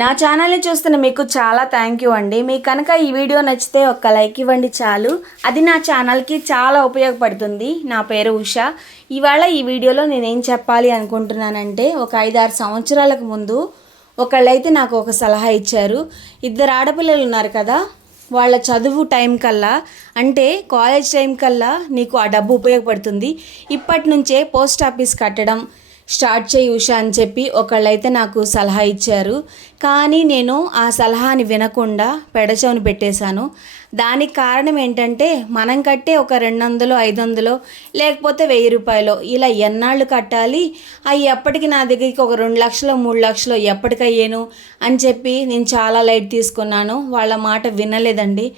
నా ఛానల్ని చూస్తున్న మీకు చాలా థ్యాంక్ యూ అండి. మీకు కనుక ఈ వీడియో నచ్చితే ఒక్క లైక్ ఇవ్వండి చాలు. అది నా ఛానల్కి చాలా ఉపయోగపడుతుంది. నా పేరు ఉష. ఇవాళ ఈ వీడియోలో నేనేం చెప్పాలి అనుకుంటున్నానంటే ఒక ఐదారు సంవత్సరాలకు ముందు ఒకళ్ళైతే నాకు ఒక సలహా ఇచ్చారు. ఇద్దరు ఆడపిల్లలు ఉన్నారు కదా వాళ్ళ చదువు టైం కల్లా అంటే కాలేజ్ టైం కల్లా నీకు ఆ డబ్బు ఉపయోగపడుతుంది. ఇప్పటి నుంచే పోస్ట్ ఆఫీస్ కట్టడం స్టార్ట్ చేయి ఉషా అని చెప్పి ఒకళ్ళైతే నాకు సలహా ఇచ్చారు. కానీ నేను ఆ సలహాని వినకుండా పెడచవని పెట్టేశాను. దానికి కారణం ఏంటంటే మనం కట్టే ఒక రెండు వందలు ఐదు వందలు లేకపోతే వెయ్యి రూపాయలు ఇలా ఎన్నాళ్ళు కట్టాలి? అవి ఎప్పటికి నా దగ్గరికి ఒక రెండు లక్షలు మూడు లక్షలు ఎప్పటికయ్యాను అని చెప్పి నేను చాలా లైట్ తీసుకున్నాను. వాళ్ళ మాట వినలేదండి.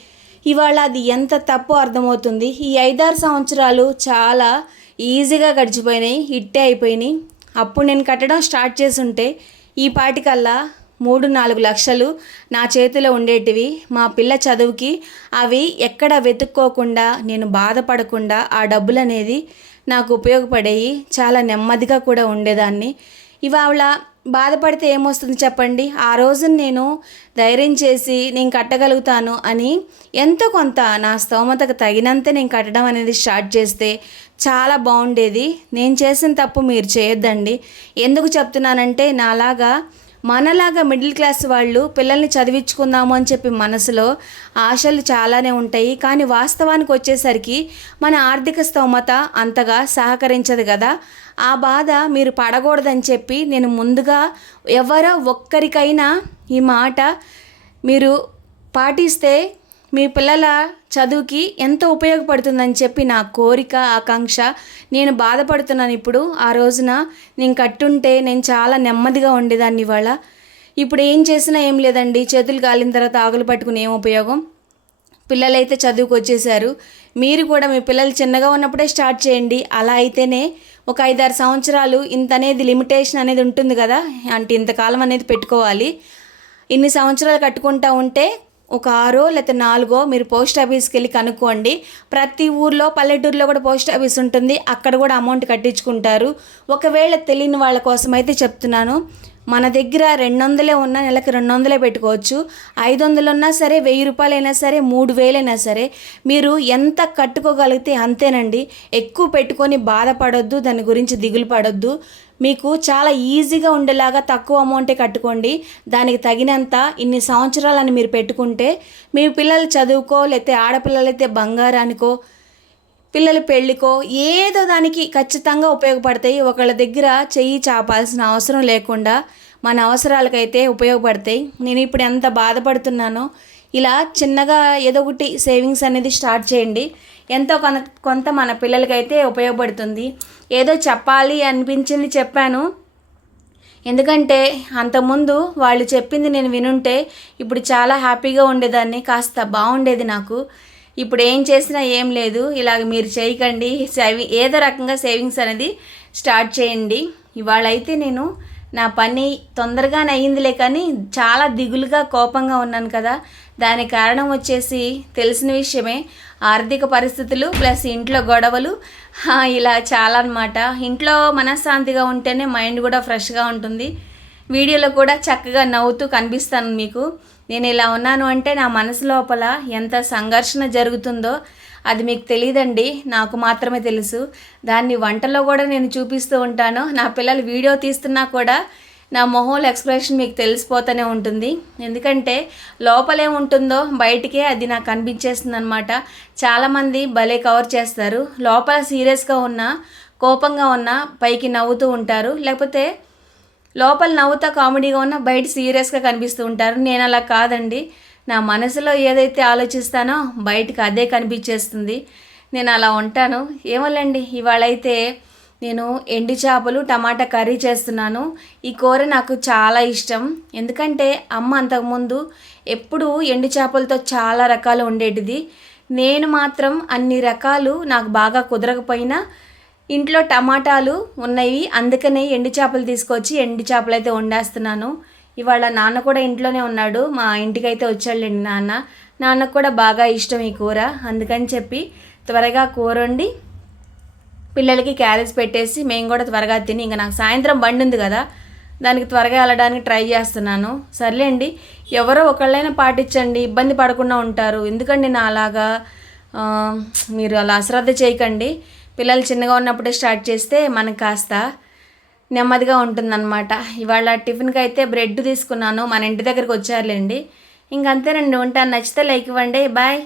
ఇవాళ అది ఎంత తప్పు అర్థమవుతుంది. ఈ ఐదారు సంవత్సరాలు చాలా ఈజీగా గడిచిపోయినాయి హిట్టే అయిపోయినాయి. అప్పుడు నేను కట్టడం స్టార్ట్ చేసుంటే ఈ పాటికల్లా మూడు నాలుగు లక్షలు నా చేతిలో ఉండేటివి. మా పిల్ల చదువుకి అవి ఎక్కడ వెతుక్కోకుండా నేను బాధపడకుండా ఆ డబ్బులు అనేది నాకు ఉపయోగపడేవి చాలా నెమ్మదిగా కూడా ఉండేదాన్ని. ఇవాళ బాధపడితే ఏమొస్తుంది చెప్పండి? ఆ రోజు నేను ధైర్యం చేసి నేను కట్టగలుగుతాను అని ఎంతో కొంత నా స్తోమతకు తగినంత నేను కట్టడం అనేది స్టార్ట్ చేస్తే చాలా బాగుండేది. నేను చేసిన తప్పు మీరు చేయొద్దండి. ఎందుకు చెప్తున్నానంటే నాలాగా మనలాగా మిడిల్ క్లాస్ వాళ్ళు పిల్లల్ని చదివించుకుందాము అని చెప్పి మనసులో ఆశలు చాలానే ఉంటాయి. కానీ వాస్తవానికి వచ్చేసరికి మన ఆర్థిక స్తోమత అంతగా సహకరించదు కదా. ఆ బాధ మీరు పడకూడదని చెప్పి నేను ముందుగా ఎవరో ఒక్కరికైనా ఈ మాట మీరు పాటిస్తే మీ పిల్లల చదువుకి ఎంత ఉపయోగపడుతుందని చెప్పి నా కోరిక ఆకాంక్ష. నేను బాధపడుతున్నాను ఇప్పుడు. ఆ రోజున నేను కట్టుంటే నేను చాలా నెమ్మదిగా ఉండేదాన్ని ఇవాళ. ఇప్పుడు ఏం చేసినా ఏం లేదండి. చేతులు కాలిన తర్వాత ఆకులు పట్టుకుని ఏం ఉపయోగం? పిల్లలైతే చదువుకు వచ్చేసారు మీరు కూడా మీ పిల్లలు చిన్నగా ఉన్నప్పుడే స్టార్ట్ చేయండి. అలా అయితేనే ఒక ఐదారు సంవత్సరాలు ఇంత అనేది లిమిటేషన్ అనేది ఉంటుంది కదా. అంటే ఇంతకాలం అనేది పెట్టుకోవాలి. ఇన్ని సంవత్సరాలు కట్టుకుంటా ఉంటే ఒక ఆరో లేకపోతే నాలుగో మీరు పోస్ట్ ఆఫీస్కి వెళ్ళి కనుక్కోండి. ప్రతి ఊర్లో పల్లెటూరులో కూడా పోస్ట్ ఆఫీస్ ఉంటుంది. అక్కడ కూడా అమౌంట్ కట్టించుకుంటారు. ఒకవేళ తెలియని వాళ్ళ కోసం అయితే చెప్తున్నాను. మన దగ్గర రెండు వందలే ఉన్నా నెలకి రెండు వందలే పెట్టుకోవచ్చు. ఐదు వందలు ఉన్నా సరే వెయ్యి రూపాయలైనా సరే మూడు వేలైనా సరే మీరు ఎంత కట్టుకోగలిగితే అంతేనండి. ఎక్కువ పెట్టుకొని బాధపడొద్దు దాని గురించి దిగులు పడొద్దు. మీకు చాలా ఈజీగా ఉండేలాగా తక్కువ అమౌంటే కట్టుకోండి. దానికి తగినంత ఇన్ని సంవత్సరాలని మీరు పెట్టుకుంటే మీ పిల్లలు చదువుకో లేకపోతే ఆడపిల్లలైతే బంగారానికో పిల్లల పెళ్ళికో ఏదో దానికి ఖచ్చితంగా ఉపయోగపడతాయి. ఒకళ్ళ దగ్గర చెయ్యి చాపాల్సిన అవసరం లేకుండా మన అవసరాలకైతే ఉపయోగపడతాయి. నేను ఇప్పుడు ఎంత బాధపడుతున్నానో ఇలా చిన్నగా ఏదో ఒకటి సేవింగ్స్ అనేది స్టార్ట్ చేయండి. ఎంతో కొంత కొంత మన పిల్లలకైతే ఉపయోగపడుతుంది. ఏదో చెప్పాలి అనిపించింది చెప్పాను. ఎందుకంటే అంతకుముందు వాళ్ళు చెప్పింది నేను వినుంటే ఇప్పుడు చాలా హ్యాపీగా ఉండేదాన్ని. కాస్త బాగుండేది నాకు. ఇప్పుడు ఏం చేసినా ఏం లేదు. ఇలాగ మీరు చేయకండి. సేవి ఏదో రకంగా సేవింగ్స్ అనేది స్టార్ట్ చేయండి. ఇవాళ అయితే నేను నా పని తొందరగానే అయ్యిందిలే కానీ చాలా దిగులుగా కోపంగా ఉన్నాను కదా. దాని కారణం వచ్చేసి తెలిసిన విషయమే ఆర్థిక పరిస్థితులు ప్లస్ ఇంట్లో గొడవలు. ఇలా చాలా అనమాట ఇంట్లో మనశ్శాంతిగా ఉంటేనే మైండ్ కూడా ఫ్రెష్గా ఉంటుంది. వీడియోలో కూడా చక్కగా నవ్వుతూ కనిపిస్తాను మీకు. నేను ఇలా ఉన్నాను అంటే నా మనసు లోపల ఎంత సంఘర్షణ జరుగుతుందో అది మీకు తెలియదండి నాకు మాత్రమే తెలుసు. దాన్ని వంటలో కూడా నేను చూపిస్తూ ఉంటాను. నా పిల్లలు వీడియో తీస్తున్నా కూడా నా మొహంలో ఎక్స్ప్రెషన్ మీకు తెలిసిపోతూనే ఉంటుంది. ఎందుకంటే లోపలే ఉంటుందో బయటికే అది నాకు అనిపించేస్తుంది అనమాట చాలామంది భలే కవర్ చేస్తారు. లోపల సీరియస్గా ఉన్న కోపంగా ఉన్న పైకి నవ్వుతూ ఉంటారు. లేకపోతే లోపల నవ్వుతా కామెడీగా ఉన్న బయట సీరియస్గా కనిపిస్తూ ఉంటారు. నేను అలా కాదండి. నా మనసులో ఏదైతే ఆలోచిస్తానో బయటకు అదే కనిపించేస్తుంది. నేను అలా ఉంటాను. ఏమోలేండి ఇవాళ అయితే నేను ఎండు చేపలు టమాటా కర్రీ చేస్తున్నాను. ఈ కూర నాకు చాలా ఇష్టం. ఎందుకంటే అమ్మ అంతకుముందు ఎప్పుడు ఎండు చేపలతో చాలా రకాలు ఉండేటిది. నేను మాత్రం అన్ని రకాలు నాకు బాగా కుదరకపోయినా ఇంట్లో టమాటాలు ఉన్నాయి అందుకనే ఎండు చేపలు తీసుకొచ్చి ఎండు చేపలు అయితే వండేస్తున్నాను. ఇవాళ నాన్న కూడా ఇంట్లోనే ఉన్నాడు. మా ఇంటికి అయితే వచ్చాడులేండి నాన్న. నాన్నకు కూడా బాగా ఇష్టం ఈ కూర. అందుకని చెప్పి త్వరగా కూర వండి పిల్లలకి క్యారేజ్ పెట్టేసి మేము కూడా త్వరగా తిని ఇంకా నాకు సాయంత్రం బండి ఉంది కదా దానికి త్వరగా వెళ్ళడానికి ట్రై చేస్తున్నాను. సర్లేండి ఎవరో ఒకళ్ళైనా పాటించండి. ఇబ్బంది పడకుండా ఉంటారు. ఎందుకండి నా అలాగా మీరు అలా అశ్రద్ధ చేయకండి. పిల్లలు చిన్నగా ఉన్నప్పుడే స్టార్ట్ చేస్తే మనకు కాస్త నెమ్మదిగా ఉంటుందన్నమాట. ఇవాళ టిఫిన్కి అయితే బ్రెడ్ తీసుకున్నాను మన ఇంటి దగ్గరికి వచ్చారులేండి. ఇంకంతేనండి ఉంటాను. నచ్చితే లైక్ ఇవ్వండి. బాయ్.